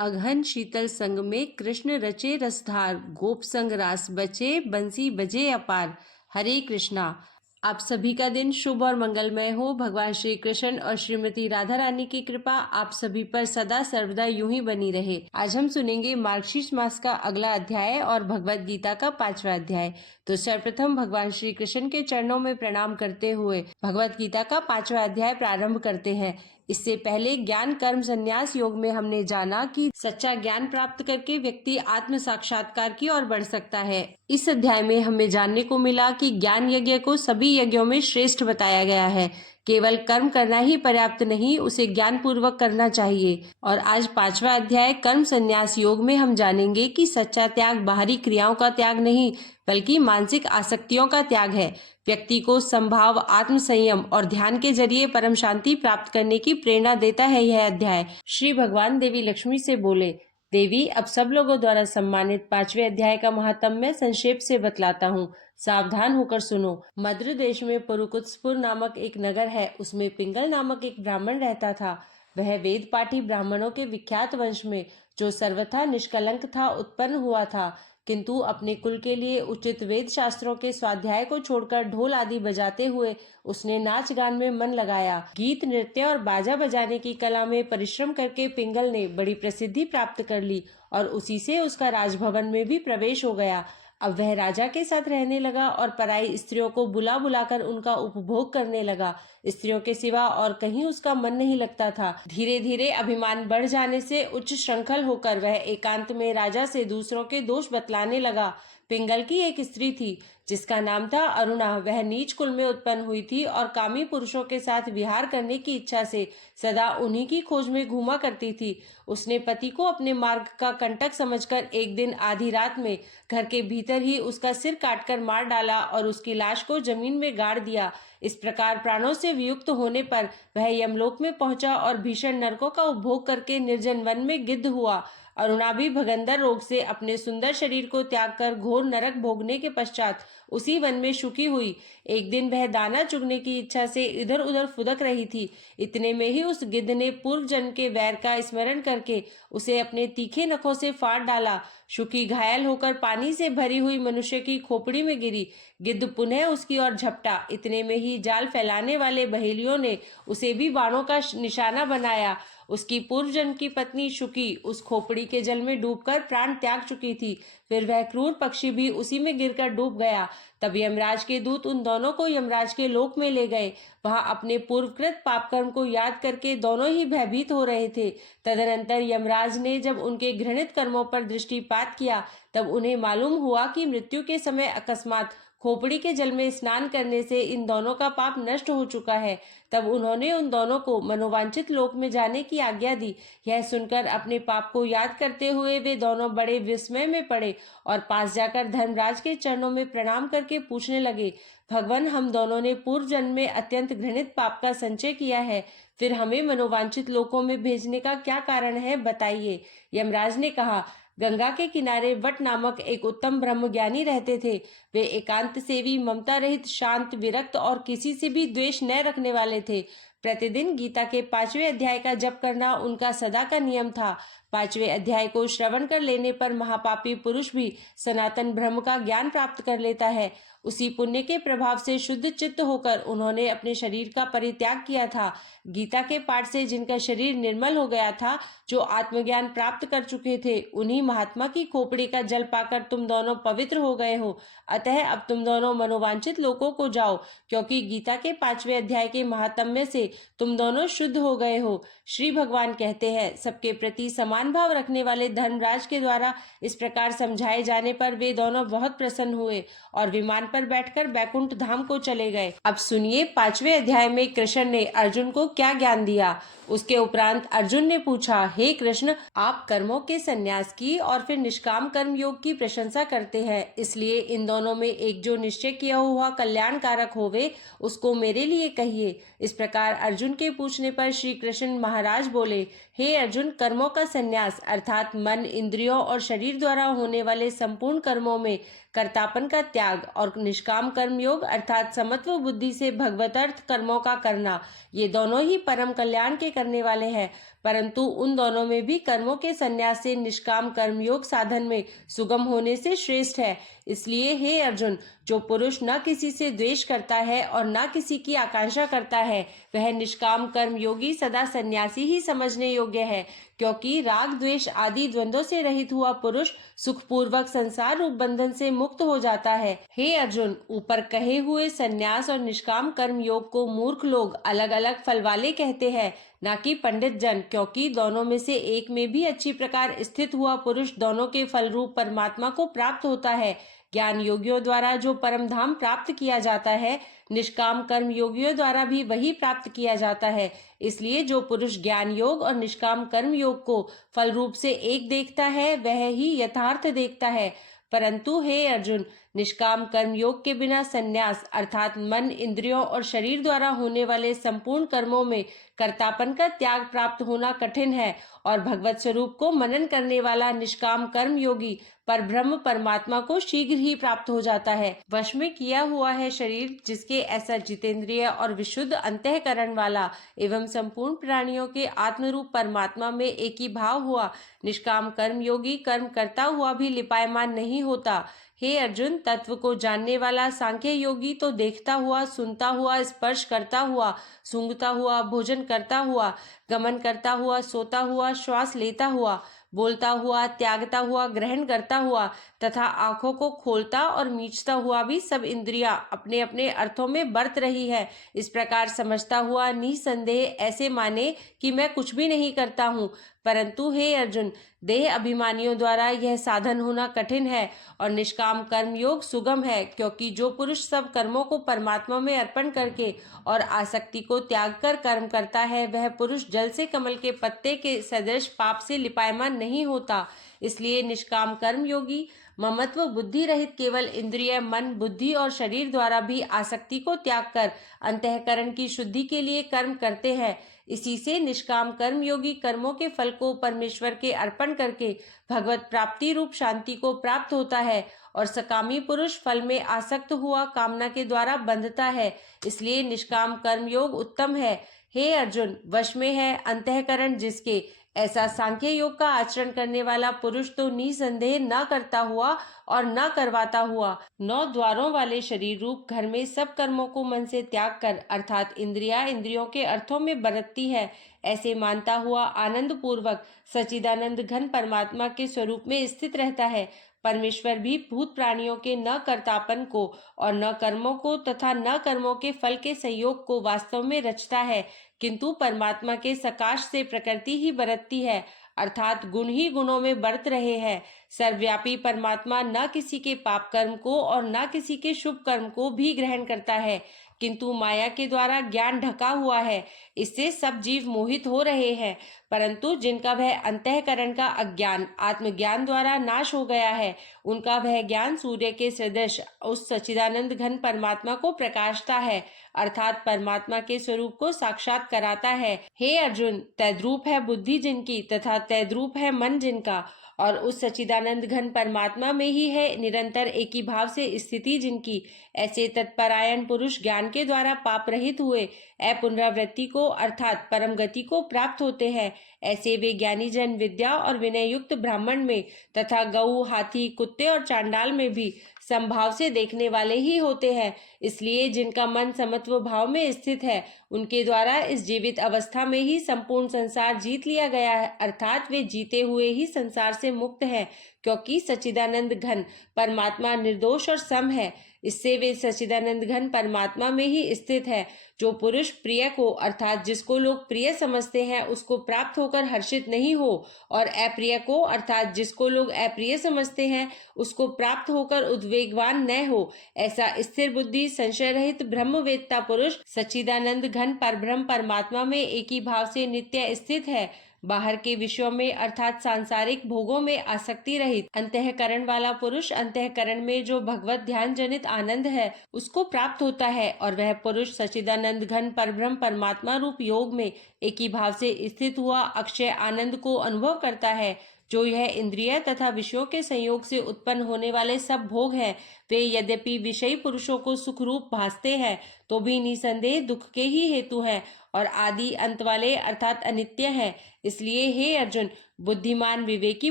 अगहन शीतल संग में कृष्ण रचे रसधार, गोप संग रास बचे, बंसी बजे अपार। हरे कृष्णा। आप सभी का दिन शुभ और मंगलमय हो। भगवान श्री कृष्ण और श्रीमती राधा रानी की कृपा आप सभी पर सदा सर्वदा यूं ही बनी रहे। आज हम सुनेंगे मार्गशीर्ष मास का अगला अध्याय और भगवत गीता का 5वां अध्याय। तो सर्वप्रथम भगवान श्री कृष्ण के चरणों में प्रणाम करते हुए भगवत गीता का 5वां अध्याय प्रारंभ करते हैं। इससे पहले ज्ञान कर्म संन्यास योग में हमने जाना कि सच्चा ज्ञान प्राप्त करके व्यक्ति आत्म साक्षात्कार की ओर बढ़ सकता है। इस अध्याय में हमें जानने को मिला कि ज्ञान यज्ञ को सभी यज्ञों में श्रेष्ठ बताया गया है। केवल कर्म करना ही पर्याप्त नहीं, उसे ज्ञान पूर्वक करना चाहिए। और आज 5वां अध्याय कर्म संन्यास योग में हम जानेंगे कि सच्चा त्याग बाहरी क्रियाओं का त्याग नहीं बल्कि मानसिक आसक्तियों का त्याग है। व्यक्ति को संभाव, आत्म संयम और ध्यान के जरिए परम शांति प्राप्त करने की प्रेरणा देता है यह अध्याय। श्री भगवान देवी लक्ष्मी से बोले, देवी अब सब लोगों द्वारा सम्मानित 5वें अध्याय का महात्म्य संक्षेप से बतलाता हूँ, सावधान होकर सुनो। मद्र देश में पुरुकुत्सपुर नामक एक नगर है। उसमें पिंगल नामक एक ब्राह्मण रहता था। वह वेद पाठी ब्राह्मणों के विख्यात वंश में, जो सर्वथा निष्कलंक था, उत्पन्न हुआ था, किंतु अपने कुल के लिए उचित वेद शास्त्रों के स्वाध्याय को छोड़कर ढोल आदि बजाते हुए उसने नाच गान में मन लगाया। गीत, नृत्य और बाजा बजाने की कला में परिश्रम करके पिंगल ने बड़ी प्रसिद्धि प्राप्त कर ली और उसी से उसका राजभवन में भी प्रवेश हो गया। अब वह राजा के साथ रहने लगा और पराई स्त्रियों को बुला बुलाकर उनका उपभोग करने लगा। स्त्रियों के सिवा और कहीं उसका मन नहीं लगता था। धीरे धीरे अभिमान बढ़ जाने से उच्च श्रृंखल होकर वह एकांत में राजा से दूसरों के दोष बतलाने लगा। पिंगल की एक स्त्री थी जिसका नाम था अरुणा। वह नीच कुल में उत्पन्न हुई थी और कामी पुरुषों के साथ विहार करने की इच्छा से सदा उन्हीं की खोज में घूमा करती थी। उसने पति को अपने मार्ग का कंटक समझकर एक दिन आधी रात में घर के भीतर ही उसका सिर काटकर मार डाला और उसकी लाश को जमीन में गाड़ दिया। इस प्रकार प्राणों से वियुक्त होने पर वह यमलोक में पहुंचा और भीषण नरकों का उपभोग करके निर्जन वन में गिद्ध हुआ। अरुणा भी भगंदर रोग से अपने सुंदर शरीर को त्याग कर घोर नरक भोगने के पश्चात उसी वन में सुखी हुई। एक दिन वह दाना चुगने की इच्छा से इधर उधर फुदक रही थी। इतने में ही उस गिद्ध ने पूर्व जन्म के वैर का स्मरण करके उसे अपने तीखे नखों से फाड़ डाला। सुखी घायल होकर पानी से भरी हुई मनुष्य की खोपड़ी में गिरी। गिद्ध पुनः उसकी ओर झपटा। इतने में ही जाल फैलाने वाले बहेलियों ने उसे भी बाणों का निशाना बनाया। उसकी पूर्व जन्म की पत्नी शुकी उस खोपड़ी के जल में डूबकर प्राण त्याग चुकी थी। फिर वह क्रूर पक्षी भी उसी में गिरकर डूब गया। तब यमराज के दूत उन दोनों को यमराज के लोक में ले गए। वहां अपने पूर्वकृत पाप कर्म को याद करके दोनों ही भयभीत हो रहे थे। तदनंतर यमराज ने जब उनके घृणित कर्मों पर दृष्टिपात किया तब उन्हें मालूम हुआ कि मृत्यु के समय अकस्मात खोपड़ी के जल में स्नान करने से इन दोनों का पाप नष्ट हो चुका है। तब उन्होंने उन दोनों को मनोवांछित लोक में जाने की आज्ञा दी। यह सुनकर अपने पाप को याद करते हुए वे दोनों बड़े विस्मय में पड़े और पास जाकर धर्मराज के चरणों में प्रणाम करके पूछने लगे, भगवान, हम दोनों ने पूर्व जन्म में अत्यंत घृणित पाप का संचय किया है, फिर हमें मनोवांछित लोकों में भेजने का क्या कारण है, बताइए। यमराज ने कहा, गंगा के किनारे वट नामक एक उत्तम ब्रह्मज्ञानी रहते थे। वे एकांत सेवी, ममता रहित, शांत, विरक्त और किसी से भी द्वेष न रखने वाले थे। प्रतिदिन गीता के 5वें अध्याय का जप करना उनका सदा का नियम था। 5वें अध्याय को श्रवण कर लेने पर महापापी पुरुष भी सनातन ब्रह्म का ज्ञान प्राप्त कर लेता है। उसी पुण्य के प्रभाव से शुद्ध चित्त होकर उन्होंने अपने शरीर का परित्याग किया था। गीता के पाठ से जिनका शरीर निर्मल हो गया था, जो आत्मज्ञान प्राप्त कर चुके थे, उन्हीं महात्मा की खोपड़ी का जल पाकर तुम दोनों पवित्र हो गए हो। अतः अब तुम दोनों मनोवांछित लोकों को जाओ, क्योंकि गीता के 5वें अध्याय के महात्म्य से तुम दोनों शुद्ध हो गए हो। श्री भगवान कहते हैं, सबके प्रति समान भाव रखने वाले धर्मराज के द्वारा इस प्रकार समझाए जाने पर वे दोनों बहुत प्रसन्न हुए और विमान पर बैठकर बैकुंठ धाम को चले गए। अब सुनिए 5वें अध्याय में कृष्ण ने अर्जुन को क्या ज्ञान दिया। उसके उपरांत अर्जुन ने पूछा, हे कृष्ण, आप कर्मों के संन्यास की और फिर निष्काम कर्म योग की प्रशंसा करते हैं, इसलिए इन दोनों में एक जो निश्चय किया हुआ कल्याणकारक होवे उसको मेरे लिए कहिए। इस प्रकार अर्जुन के पूछने पर श्री कृष्ण महाराज बोले, हे अर्जुन, कर्मों का संन्यास अर्थात मन, इंद्रियों और शरीर द्वारा होने वाले संपूर्ण कर्मों में कर्तापन का त्याग और निष्काम कर्म योग अर्थात समत्व बुद्धि से भगवतर्थ कर्मों का करना, ये दोनों ही परम कल्याण के करने वाले हैं। परंतु उन दोनों में भी कर्मों के संन्यास से निष्काम कर्म योग साधन में सुगम होने से श्रेष्ठ है। इसलिए हे अर्जुन, जो पुरुष न किसी से द्वेष करता है और न किसी की आकांक्षा करता है, वह निष्काम कर्म योगी सदा सन्यासी ही समझने योग्य है, क्योंकि राग द्वेष आदि द्वंद्वों से रहित हुआ पुरुष सुखपूर्वक संसार रूप बंधन से मुक्त हो जाता है। हे अर्जुन, ऊपर कहे हुए संन्यास और निष्काम कर्म योग को मूर्ख लोग अलग अलग फल वाले कहते हैं, न कि पंडित जन, क्योंकि दोनों में से एक में भी अच्छी प्रकार स्थित हुआ पुरुष दोनों के फल रूप परमात्मा को प्राप्त होता है। ज्ञान योगियों द्वारा जो परम धाम प्राप्त किया जाता है, निष्काम कर्म योगियों द्वारा भी वही प्राप्त किया जाता है। इसलिए जो पुरुष ज्ञान योग और निष्काम कर्म योग को फल रूप से एक देखता है, वह ही यथार्थ देखता है। परंतु हे अर्जुन, निष्काम कर्म योग के बिना संन्यास अर्थात मन, इंद्रियों और शरीर द्वारा होने वाले संपूर्ण कर्मों में कर्तापन का त्याग प्राप्त होना कठिन है, और भगवत स्वरूप को मनन करने वाला निष्काम कर्म योगी पर ब्रह्म परमात्मा को शीघ्र ही प्राप्त हो जाता है। वश में किया हुआ है शरीर जिसके ऐसा जितेंद्रिय और विशुद्ध अंतःकरण वाला एवं संपूर्ण प्राणियों के आत्मरूप परमात्मा में एक ही भाव हुआ निष्काम कर्म योगी कर्म करता हुआ भी लिपायमान नहीं होता। हे अर्जुन, तत्व को जानने वाला सांख्य योगी तो देखता हुआ, सुनता हुआ, स्पर्श करता हुआ, सूंघता हुआ, भोजन करता हुआ, गमन करता हुआ, सोता हुआ, श्वास लेता हुआ, बोलता हुआ, त्यागता हुआ, ग्रहण करता हुआ तथा आंखों को खोलता और मीचता हुआ भी सब इंद्रियां अपने अपने अर्थों में बरत रही है, इस प्रकार समझता हुआ निसंदेह ऐसे माने कि मैं कुछ भी नहीं करता हूँ। परंतु हे अर्जुन, देह अभिमानियों द्वारा यह साधन होना कठिन है और निष्काम कर्म योग सुगम है, क्योंकि जो पुरुष सब कर्मों को परमात्मा में अर्पण करके और आसक्ति को त्याग कर कर्म करता है, वह पुरुष जल से कमल के पत्ते के सदृश पाप से लिपायमान नहीं होता। इसलिए निष्काम कर्म योगी ममत्व बुद्धि रहित केवल इंद्रिय, मन, बुद्धि और शरीर द्वारा भी आसक्ति को त्याग कर अंतःकरण की शुद्धि के लिए कर्म करते हैं। इसी से निष्काम कर्म योगी कर्मों के फल को परमेश्वर के अर्पण करके भगवत प्राप्ति रूप शांति को प्राप्त होता है, और सकामी पुरुष फल में आसक्त हुआ कामना के द्वारा बंधता है। इसलिए निष्काम कर्म योग उत्तम है। हे अर्जुन, वश में है अंतःकरण जिसके, ऐसा सांख्य योग का आचरण करने वाला पुरुष तो निसंदेह न करता हुआ और न करवाता हुआ 9 द्वारों वाले शरीर रूप घर में सब कर्मों को मन से त्याग कर अर्थात इंद्रियों के अर्थों में बरतती है, ऐसे मानता हुआ आनंद पूर्वक सच्चिदानंद घन परमात्मा के स्वरूप में स्थित रहता है। परमेश्वर भी भूत प्राणियों के न कर्तापन को और न कर्मों को तथा न कर्मों के फल के संयोग को वास्तव में रचता है, किंतु परमात्मा के सकाश से प्रकृति ही बरतती है, अर्थात गुण ही गुणों में बरत रहे हैं। सर्वव्यापी परमात्मा न किसी के पाप कर्म को और न किसी के शुभ कर्म को भी ग्रहण करता है, किंतु माया के द्वारा ज्ञान ढका हुआ है, इससे सब जीव मोहित हो रहे हैं। परंतु जिनका वह अंतःकरण का अज्ञान आत्मज्ञान द्वारा नाश हो गया है, उनका वह ज्ञान सूर्य के सदृश उस सच्चिदानंद घन परमात्मा को प्रकाशता है, अर्थात परमात्मा के स्वरूप को साक्षात कराता है। हे अर्जुन, तद्रूप है बुद्धि जिनकी तथा तद्रूप है मन जिनका, और उस सच्चिदानंद घन परमात्मा में ही है निरंतर एक ही भाव से स्थिति जिनकी, ऐसे तत्परायण पुरुष ज्ञान के द्वारा पाप रहित हुए अपुनरावृत्ति को अर्थात परम गति को प्राप्त होते हैं। ऐसे वे ज्ञानी जन विद्या और विनय युक्त ब्राह्मण में तथा गऊ, हाथी, कुत्ते और चांडाल में भी संभाव से देखने वाले ही होते हैं। इसलिए जिनका मन समत्व भाव में स्थित है, उनके द्वारा इस जीवित अवस्था में ही संपूर्ण संसार जीत लिया गया है, अर्थात वे जीते हुए ही संसार से मुक्त हैं, क्योंकि सच्चिदानंद घन परमात्मा निर्दोष और सम है। इससे वे सच्चिदानंद घन परमात्मा में ही स्थित है। जो पुरुष प्रिय को अर्थात जिसको लोग प्रिय समझते हैं उसको प्राप्त होकर हर्षित नहीं हो, और अप्रिय को अर्थात जिसको लोग अप्रिय समझते हैं उसको प्राप्त होकर उद्वेगवान न हो, ऐसा स्थिर बुद्धि संशय रहित ब्रह्मवेत्ता पुरुष सच्चिदानंद घन परब्रह्म परमात्मा में एक ही भाव से नित्य स्थित है। बाहर के विषयों में अर्थात सांसारिक भोगों में आसक्ति रहित अंतःकरण वाला पुरुष अंतःकरण में जो भगवत ध्यान जनित आनंद है उसको प्राप्त होता है, और वह पुरुष सच्चिदानंद घन परब्रह्म परमात्मा रूप योग में एक ही भाव से स्थित हुआ अक्षय आनंद को अनुभव करता है। जो यह इंद्रिय तथा विषयों के संयोग से उत्पन्न होने वाले सब भोग हैं, वे यद्यपि विषयी पुरुषों को सुख रूप भासते हैं, तो भी निसंदेह दुख के ही हेतु हैं और आदि अंत वाले अर्थात अनित्य हैं। इसलिए हे अर्जुन, बुद्धिमान विवेकी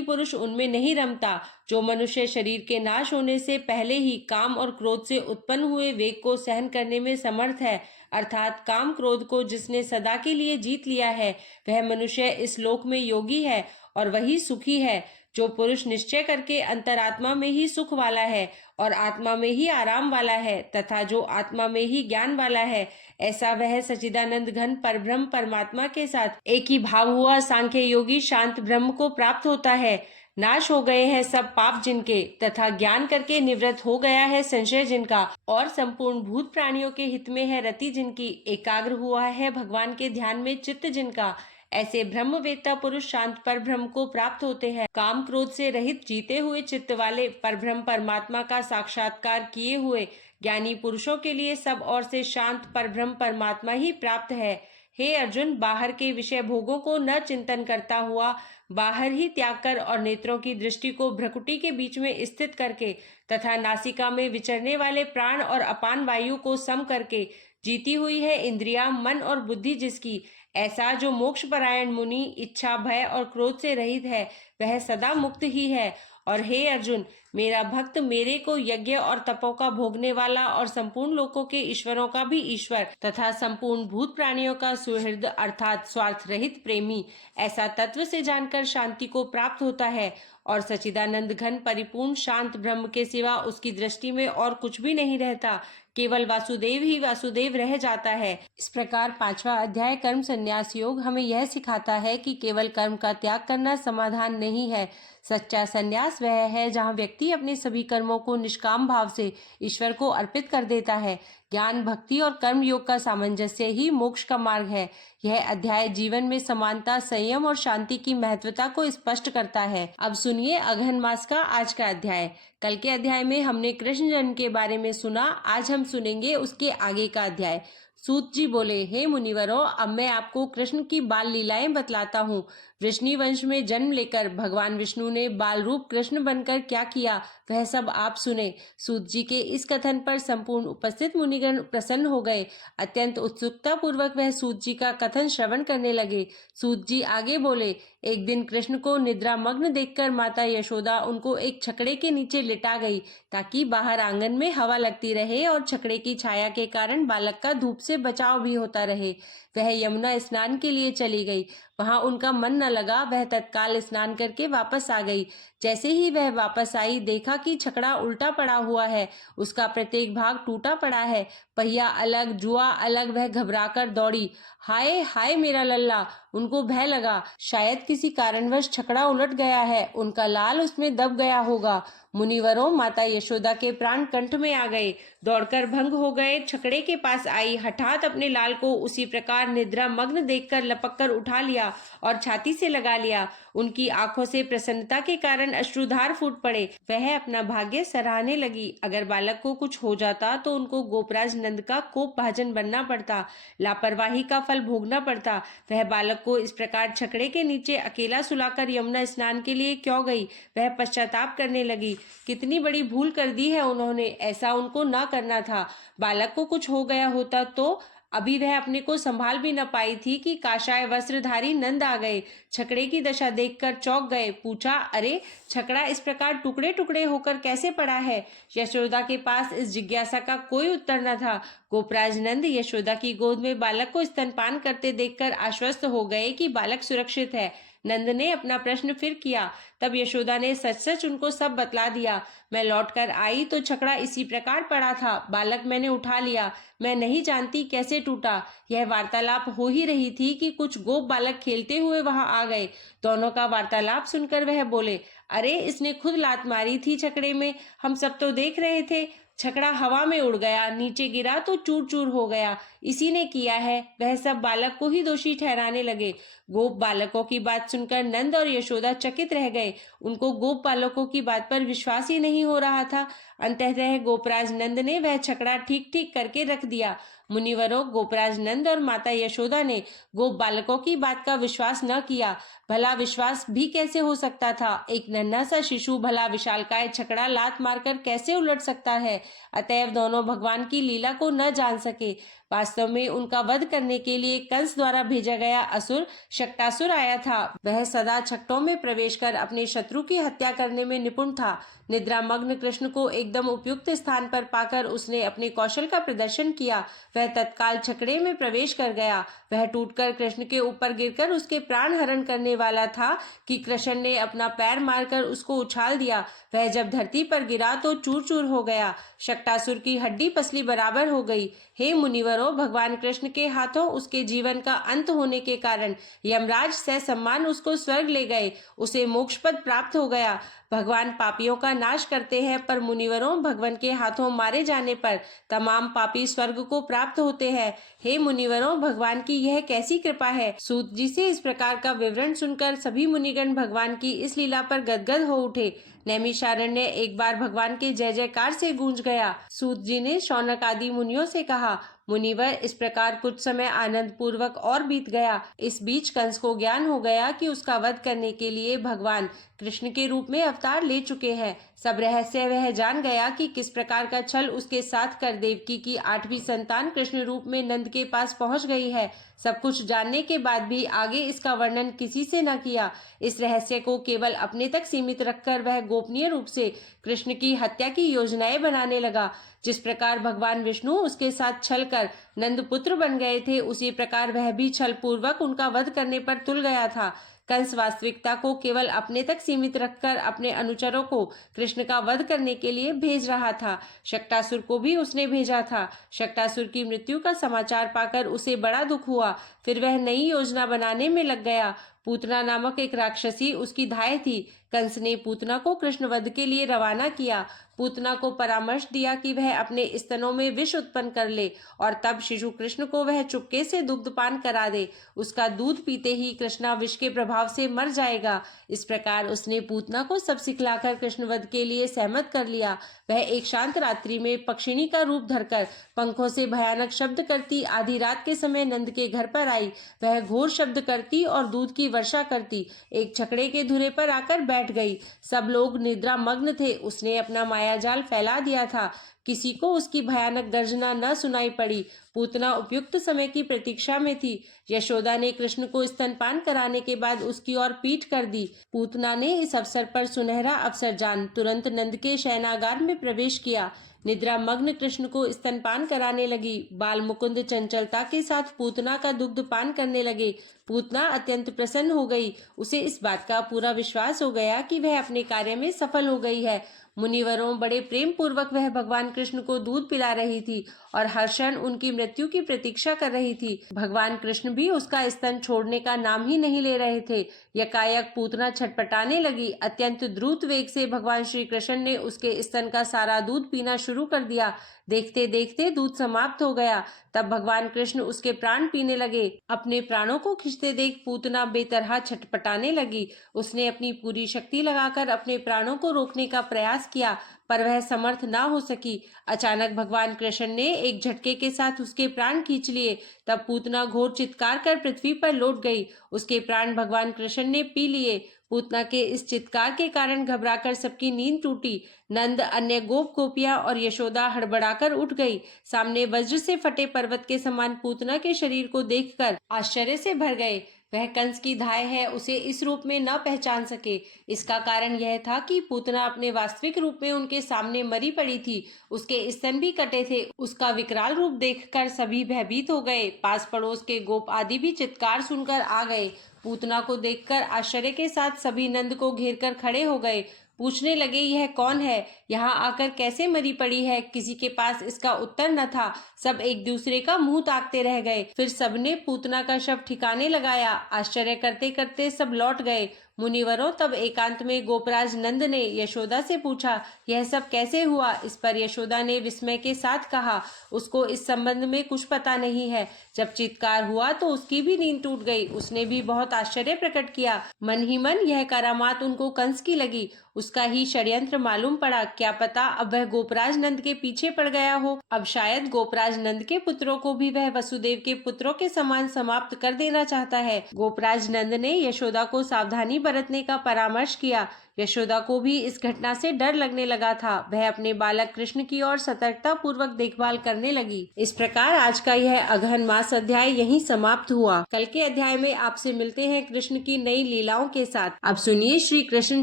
पुरुष उनमें नहीं रमता। जो मनुष्य शरीर के नाश होने से पहले ही काम और क्रोध से उत्पन्न हुए वेग को सहन करने में समर्थ है, अर्थात काम क्रोध को जिसने सदा के लिए जीत लिया है, वह मनुष्य इस लोक में योगी है और वही सुखी है। जो पुरुष निश्चय करके अंतरात्मा में ही सुख वाला है और आत्मा में ही आराम वाला है तथा जो आत्मा में ही ज्ञान वाला है, ऐसा वह सच्चिदानंद घन परब्रह्म परमात्मा के साथ एक ही भाव हुआ सांख्य योगी शांत ब्रह्म को प्राप्त होता है। नाश हो गए हैं सब पाप जिनके, तथा ज्ञान करके निवृत्त हो गया है संशय जिनका, और संपूर्ण भूत प्राणियों के हित में है रति जिनकी, एकाग्र हुआ है भगवान के ध्यान में चित्त जिनका, ऐसे ब्रह्मवेत्ता पुरुष शांत परब्रह्म को प्राप्त होते हैं। काम क्रोध से रहित जीते हुए चित्त वाले परब्रह्म परमात्मा का साक्षात्कार किए हुए ज्ञानी पुरुषों के लिए सब ओर से शांत परब्रह्म परमात्मा ही प्राप्त है। हे अर्जुन, बाहर के विषय भोगों को न चिंतन करता हुआ बाहर ही त्याग कर और नेत्रों की दृष्टि को भ्रकुटी के बीच में स्थित करके तथा नासिका में विचरने वाले प्राण और अपान वायु को सम करके जीती हुई है इंद्रिया मन और बुद्धि जिसकी, ऐसा जो मोक्ष परायण मुनि इच्छा भय और क्रोध से रहित है, वह सदा मुक्त ही है। और हे अर्जुन, मेरा भक्त मेरे को यज्ञ और तपों का भोगने वाला और संपूर्ण लोकों के ईश्वरों का भी ईश्वर तथा संपूर्ण भूत प्राणियों का सुहृद अर्थात स्वार्थ रहित प्रेमी, ऐसा तत्व से जानकर शांति को प्राप्त होता है और सच्चिदानंद घन परिपूर्ण शांत ब्रह्म के सिवा उसकी दृष्टि में और कुछ भी नहीं रहता, केवल वासुदेव ही वासुदेव रह जाता है। इस प्रकार 5वां अध्याय कर्म संन्यास योग हमें यह सिखाता है कि केवल कर्म का त्याग करना समाधान नहीं है। सच्चा संन्यास वह है जहाँ व्यक्ति अपने सभी कर्मों को निष्काम भाव से ईश्वर को अर्पित कर देता है। ज्ञान भक्ति और कर्म योग का सामंजस्य ही मोक्ष का मार्ग है। यह अध्याय जीवन में समानता संयम और शांति की महत्वता को स्पष्ट करता है। अब सुनिए अगहन मास का आज का अध्याय। कल के अध्याय में हमने कृष्ण जन्म के बारे में सुना, आज हम सुनेंगे उसके आगे का अध्याय। सूत जी बोले, हे मुनिवरों, अब मैं आपको कृष्ण की बाल लीलाएं बतलाता हूँ। वृष्णि वंश में जन्म लेकर भगवान विष्णु ने बाल रूप कृष्ण बनकर क्या किया, वह सब आप सुने। सूत जी के इस कथन पर संपूर्ण उपस्थित मुनिगण प्रसन्न हो गए। अत्यंत उत्सुकता पूर्वक वह सूत जी का कथन श्रवण करने लगे। सूत जी आगे बोले, एक दिन कृष्ण को निद्रा मग्न देखकर माता यशोदा उनको एक छकड़े के नीचे लिटा गई ताकि बाहर आंगन में हवा लगती रहे और छकड़े की छाया के कारण बालक का धूप से बचाव भी होता रहे। वह यमुना स्नान के लिए चली गई। वहां उनका मन न लगा। वह तत्काल स्नान करके वापस आ गई। जैसे ही वह वापस आई, देखा कि छकड़ा उल्टा पड़ा हुआ है, उसका प्रत्येक भाग टूटा पड़ा है, पहिया अलग जुआ अलग। वह घबराकर दौड़ी। हाय हाय मेरा लल्ला, उनको भय लगा, शायद किसी कारणवश छकड़ा उलट गया है, उनका लाल उसमें दब गया होगा। मुनिवरों, माता यशोदा के प्राण कंठ में आ गए, दौड़कर भंग हो गए, छकड़े के पास आई, हठात अपने लाल को उसी प्रकार निद्रा मग्न देखकर लपककर उठा लिया और छाती से लगा लिया। उनकी आंखों से प्रसन्नता के कारण अश्रुधार फूट पड़े। वह अपना भाग्य सराहने लगी। अगर बालक को कुछ हो जाता तो उनको गोपराज नंद का कोप भाजन बनना पड़ता, लापरवाही का फल भोगना पड़ता। वह बालक को इस प्रकार छकड़े के नीचे अकेला सुलाकर यमुना स्नान के लिए क्यों गई? वह पश्चाताप करने लगी। कितनी बड़ी भूल कर दी है उन्होंने, ऐसा उनको न करना था। बालक को कुछ हो गया होता तो अभी वह अपने को संभाल भी न पाई थी कि काशाय वस्त्रधारी नंद आ गए। छकड़े की दशा देखकर चौंक गए। पूछा, अरे छकड़ा इस प्रकार टुकड़े टुकड़े होकर कैसे पड़ा है? यशोदा के पास इस जिज्ञासा का कोई उत्तर न था। गोपराज नंद यशोदा की गोद में बालक को स्तनपान करते देखकर आश्वस्त हो गए कि बालक सुरक्षित है। नंद ने अपना प्रश्न फिर किया। तब यशोदा ने सच सच उनको सब बतला दिया। मैं लौटकर आई तो छकड़ा इसी प्रकार पड़ा था। बालक मैंने उठा लिया। मैं नहीं जानती कैसे टूटा। यह वार्तालाप हो ही रही थी कि कुछ गोप बालक खेलते हुए वहां आ गए। दोनों का वार्तालाप सुनकर वह बोले, अरे इसने खुद लात मारी थी छकड़े में, हम सब तो देख रहे थे। छकड़ा हवा में उड़ गया, नीचे गिरा तो चूर चूर हो गया, इसी ने किया है। वह सब बालक को ही दोषी ठहराने लगे। गोप बालकों की बात सुनकर नंद और यशोदा चकित रह गए। उनको गोप बालकों की बात पर विश्वास ही नहीं हो रहा था। अंततः गोपराज नंद ने वह छकड़ा ठीक ठीक करके रख दिया। मुनिवरों गोपराज नंद और माता यशोदा ने गोप बालकों की बात का विश्वास न किया। भला विश्वास भी कैसे हो सकता था? एक नन्हा सा शिशु भला विशालकाय छकड़ा लात मारकर कैसे उलट सकता है? अतएव दोनों भगवान की लीला को न जान सके। वास्तव में उनका वध करने के लिए कंस द्वारा भेजा गया असुर शक्टासुर आया था। वह सदा छक्टों में प्रवेश कर अपने शत्रु की हत्या करने में निपुण था। निद्रा मग्न कृष्ण को एकदम उपयुक्त स्थान पर पाकर उसने अपने कौशल का प्रदर्शन किया। वह तत्काल छकड़े में प्रवेश कर गया। वह टूटकर कृष्ण के ऊपर गिरकर उसके प्राण हरण करने वाला था कि कृष्ण ने अपना पैर मारकर उसको उछाल दिया। वह जब धरती पर गिरा तो चूर चूर हो गया। शक्टासुर की हड्डी पसली बराबर हो गई। हे मुनिवरों, भगवान कृष्ण के हाथों उसके जीवन का अंत होने के कारण यमराज ससम्मान उसको स्वर्ग ले गए। उसे मोक्ष पद प्राप्त हो गया। भगवान पापियों का नाश करते हैं, पर मुनिवरों, भगवान के हाथों मारे जाने पर तमाम पापी स्वर्ग को प्राप्त होते हैं। हे मुनिवरों, भगवान की यह कैसी कृपा है? सूत जी से इस प्रकार का विवरण सुनकर सभी मुनिगण भगवान की इस लीला पर गदगद हो उठे। नैमिषारण्य एक बार भगवान के जय जयकार से गूंज गया। सूत जी ने शौनक आदि मुनियों से कहा, मुनिवर, इस प्रकार कुछ समय आनंद पूर्वक और बीत गया। इस बीच कंस को ज्ञान हो गया कि उसका वध करने के लिए भगवान कृष्ण के रूप में अवतार ले चुके हैं। सब रहस्य वह जान गया कि किस प्रकार का छल उसके साथ कर देवकी की 8वीं संतान कृष्ण रूप में नंद के पास पहुंच गई है। सब कुछ जानने के बाद भी आगे इसका वर्णन किसी से न किया। इस रहस्य को केवल अपने तक सीमित रखकर वह गोपनीय रूप से कृष्ण की हत्या की योजनाएं बनाने लगा। जिस प्रकार भगवान विष्णु उसके साथ छल कर नंद पुत्र बन गए थे, उसी प्रकार वह भी छल पूर्वक उनका वध करने पर तुल गया था। कंस वास्तविकता को केवल अपने तक सीमित रखकर अपने अनुचरों को कृष्ण का वध करने के लिए भेज रहा था। शक्टासुर को भी उसने भेजा था। शक्टासुर की मृत्यु का समाचार पाकर उसे बड़ा दुख हुआ। फिर वह नई योजना बनाने में लग गया। पूतना नामक एक राक्षसी उसकी धाय थी। कंस ने पूतना को कृष्ण वध के लिए रवाना किया। पूतना को परामर्श दिया कि वह अपने स्तनों में विष उत्पन्न कर ले और तब शिशु कृष्ण को वह चुपके से दुग्धपान करा दे। उसका दूध पीते ही कृष्णा विष के प्रभाव से मर जाएगा। इस प्रकार उसने पूतना को सब सिखलाकर कृष्ण वध के लिए सहमत कर लिया। वह एक शांत रात्रि में पक्षिणी का रूप धरकर पंखों से भयानक शब्द करती आधी रात के समय नंद के घर पर आई। वह घोर शब्द करती और दूध की वर्षा करती एक छकड़े के धुरे पर आकर बैठ गई। सब लोग निद्रा मग्न थे। उसने अपना मायाजाल फैला दिया था। किसी को उसकी भयानक गर्जना न सुनाई पड़ी। पूतना उपयुक्त समय की प्रतीक्षा में थी। यशोदा ने कृष्ण को स्तनपान कराने के बाद उसकी ओर पीठ कर दी। पूतना ने इस अवसर पर सुनहरा अवसर जान तुरंत नंद के शयनागार में प्रवेश किया। निद्रा मग्न कृष्ण को स्तनपान कराने लगी। बाल मुकुंद चंचलता के साथ पूतना का दुग्ध पान करने लगे। पूतना अत्यंत प्रसन्न हो गई। उसे इस बात का पूरा विश्वास हो गया कि वह अपने कार्य में सफल हो गई है। मुनिवरों, बड़े प्रेम पूर्वक वह भगवान कृष्ण को दूध पिला रही थी और हर क्षण उनकी मृत्यु की प्रतीक्षा कर रही थी। भगवान कृष्ण भी उसका स्तन छोड़ने का नाम ही नहीं ले रहे थे। यकायक पूतना छटपटाने लगी। अत्यंत द्रुत वेग से भगवान श्री कृष्ण ने उसके स्तन का सारा दूध पीना शुरू कर दिया। देखते देखते दूध समाप्त हो गया। तब भगवान कृष्ण उसके प्राण पीने लगे। अपने प्राणों को खिंचते देख पूतना बेतरह छटपटाने लगी। उसने अपनी पूरी शक्ति लगाकर अपने प्राणों को रोकने का प्रयास किया, पर वह समर्थ ना हो सकी। अचानक भगवान कृष्ण ने एक झटके के साथ उसके प्राण खींच लिए। तब पूतना घोर चित्कार कर पृथ्वी पर लौट गई। उसके प्राण भगवान कृष्ण ने पी लिए। पूतना के इस चित्कार के कारण घबराकर सबकी नींद टूटी। नंद, अन्य गोप गोपियां और यशोदा हड़बड़ाकर उठ गई। सामने वज्र से फटे पर्वत के समान पूतना के शरीर को देखकर आश्चर्य से भर गए। वह कंस की धाय है, उसे इस रूप में न पहचान सके। इसका कारण यह था कि पूतना अपने वास्तविक रूप में उनके सामने मरी पड़ी थी। उसके स्तन भी कटे थे। उसका विकराल रूप देखकर सभी भयभीत हो गए। पास पड़ोस के गोप आदि भी चित्कार सुनकर आ गए। पूतना को देखकर आश्चर्य के साथ सभी नंद को घेरकर खड़े हो गए। पूछने लगे, यह कौन है? यहाँ आकर कैसे मरी पड़ी है? किसी के पास इसका उत्तर न था। सब एक दूसरे का मुंह ताकते रह गए। फिर सबने पूतना का शव ठिकाने लगाया। आश्चर्य करते करते सब लौट गए। मुनिवरों, तब एकांत में गोपराज नंद ने यशोदा से पूछा, यह सब कैसे हुआ? इस पर यशोदा ने विस्मय के साथ कहा, उसको इस संबंध में कुछ पता नहीं है। जब चित्कार हुआ तो उसकी भी नींद टूट गई। उसने भी बहुत आश्चर्य प्रकट किया। मन ही मन यह करामात उनको कंस की लगी। उसका ही षड्यंत्र मालूम पड़ा। क्या पता अब वह गोपराज नंद के पीछे पड़ गया हो। अब शायद गोपराज नंद के पुत्रों को भी वह वसुदेव के पुत्रों के समान समाप्त कर देना चाहता है। गोपराज नंद ने यशोदा को सावधानी बरतने का परामर्श किया। यशोदा को भी इस घटना से डर लगने लगा था। वह अपने बालक कृष्ण की ओर सतर्कता पूर्वक देखभाल करने लगी। इस प्रकार आज का यह अगहन मास अध्याय यहीं समाप्त हुआ। कल के अध्याय में आपसे मिलते हैं कृष्ण की नई लीलाओं के साथ। अब सुनिए श्री कृष्ण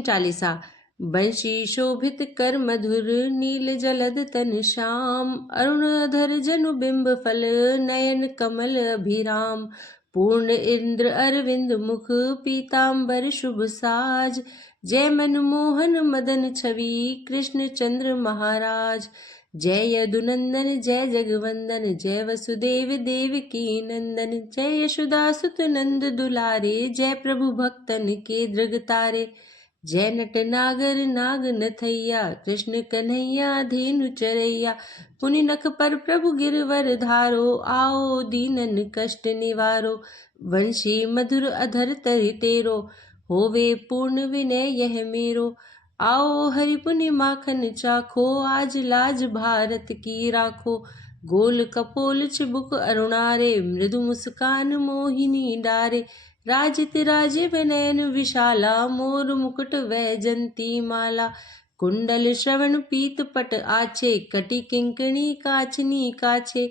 चालीसा। बंशी शोभित कर मधुर, नील जलद तन श्याम, अरुणधर जनु बिंब फल, नयन कमल अभिराम, पूर्ण इंद्र अरविंद मुख, पीतांबर शुभ साज, जय मनमोहन मदन छवि, कृष्ण चंद्र महाराज, जय यदुनंदन जय जगवंदन, जय वसुदेव देव की नंदन, जय यशोदा सुत नंद दुलारे, जय प्रभु भक्तन के दृग तारे, जय नट नागर नाग नथैया, कृष्ण कन्हैया धेनु चरैया, पुनि नख पर प्रभु गिरवर धारो, आओ दीनन कष्ट निवारो, वंशी मधुर अधर तरि तेरो, होवे पूर्ण विनय यह मेरो, आओ हरि पुनि माखन चाखो, आज लाज भारत की राखो, गोल कपोल चिबुक अरुणारे, मृदु मुस्कान मोहिनी डारे, राजित राजीव नयन विशाला, मोर मुकुट वैजंती माला, कुंडल श्रवण पीत पट आछे, कटि किंकणी काचनी काछे,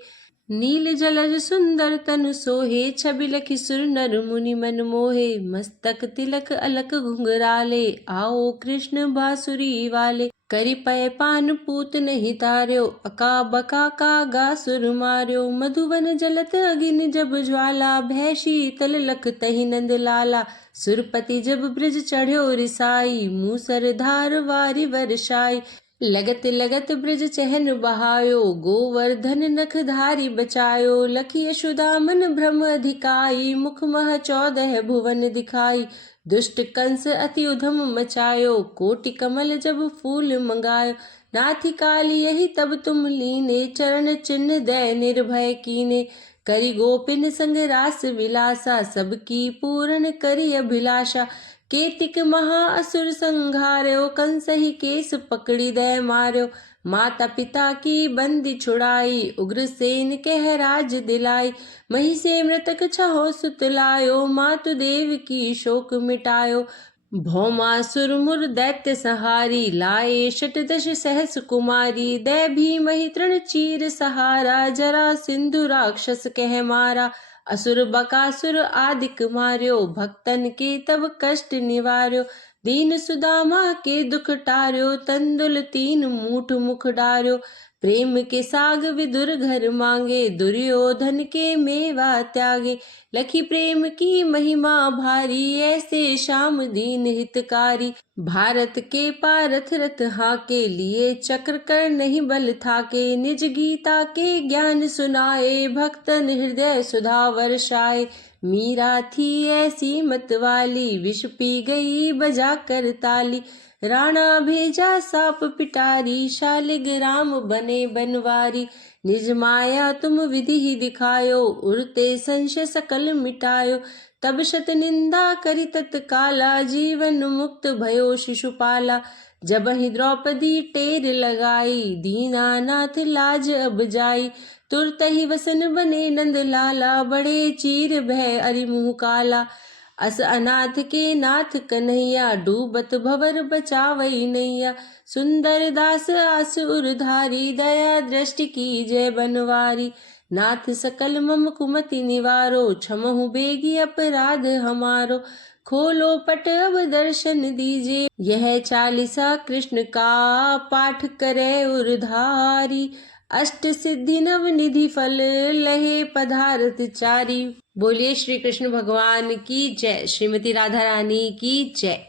नील जलज सुंदर तनु सोहे, छबि लखि सुर नर मुनि मन मोहे, मस्तक तिलक अलक घुंघराले, आओ कृष्ण बांसुरी वाले, करि पय पान पूत नहीं तार्यो, अका बका का सुर मार्यो, मधुवन जलत अगिन जब ज्वाला, भय शीतल लख तहि नंद लाला, सुरपति जब ब्रज चढ़्यो रिसाई, मूसर धार वारि वर्षाई, लगत लगत ब्रज चहन बहायो, गोवर्धन नख धारी बचायो, लखी यशोदा मन भ्रम अधिकाई, मुख मह 14 भुवन दिखाई, दुष्ट कंस अति उधम मचायो, कोटि कमल जब फूल मंगायो, नाथी काली यही तब तुम लीने, चरण चिन्ह दय निर्भय कीने, करि गोपिन संग रास विलासा, सबकी पूर्ण करि अभिलाषा, केतिक महा असुर संघार्यो, कंस ही केस पकड़ी दय मार्यो, माता पिता की बंदी छुड़ाई, उग्रसेन कह राज दिलाई, मही से मृतक छहो सुत लायो, मातु देव की शोक मिटायो, भौमासुर मुर दैत्य सहारी, लाए शतदश सहस कुमारी, दय भीमहि तृण चीर सहारा, जरा सिंधु राक्षस कह मारा, असुर बकासुर आदिक मार्यो, भक्तन के तब कष्ट निवार्यो, दीन सुदामा के दुख टार्यो, तंदुल 3 मूठ मुख डार्यो, प्रेम के साग विदुर घर मांगे, दुर्योधन के मेवा त्यागे, लखी प्रेम की महिमा भारी, ऐसे श्याम दीन हितकारी, भारत के पारथ रथ हाके, लिए चक्र कर नहीं बल थाके, निज गीता के ज्ञान सुनाए, भक्तन हृदय सुधा वर्षाए, मीरा थी ऐसी मत वाली, विष पी गई बजा कर ताली, राणा भेजा साप पिटारी, शालिग राम बने बनवारी, निज माया तुम विधि ही दिखायो, उड़ते संशय सकल मिटायो, तब शत निंदा करि तत्काला, जीवन मुक्त भयो शिशुपाला, जब ही द्रौपदी टेर लगाई, दीनानाथ लाज अब जाई, तुरत ही वसन बने नंद लाला, बड़े चीर भय अरि मुँह काला, अस अनाथ के नाथ कन्हैया, डूबत भवर बचावई नैया, सुंदर दास आस उरधारी, दया दृष्टि की जय बनवारी, नाथ सकल मम कुमति निवारो, क्षमहु बेगी अपराध हमारो, खोलो पट अब दर्शन दीजिए, यह चालीसा कृष्ण का पाठ करे उरधारी, अष्ट सिद्धि नव निधि फल, लहे पधारत चारी। बोलिए श्री कृष्ण भगवान की जय। श्रीमती राधा रानी की जय।